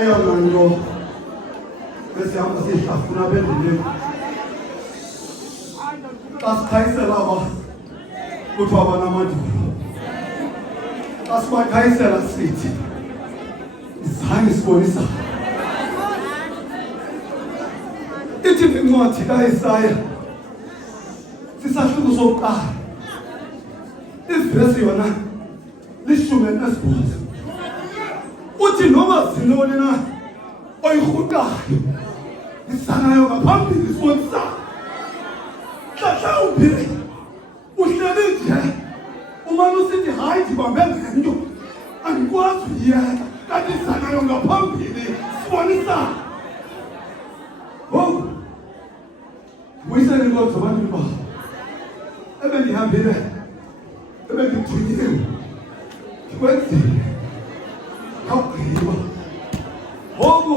eyona nto esihamba siyihlafuna bendileni xa sikhayisela aba kuthiwa banamandulo xa sibakhayisela sithi izange sibonisa ithi kwincwadi kaYesaya sisahluko sokuqala ivesi yona 18 uthi noma zinoni na oyirhuqayo isanayo ngaphambili sibonisa mhlawumbi uhleli nje umane usithi hayi ndibambe ngento andikwazi uyiyeka kanti isanayo ngaphambili sibonisa Uyisele inkonzo abantu ba ebendihambile ebendithunyiwe ndikwenzile awugqiba ngoku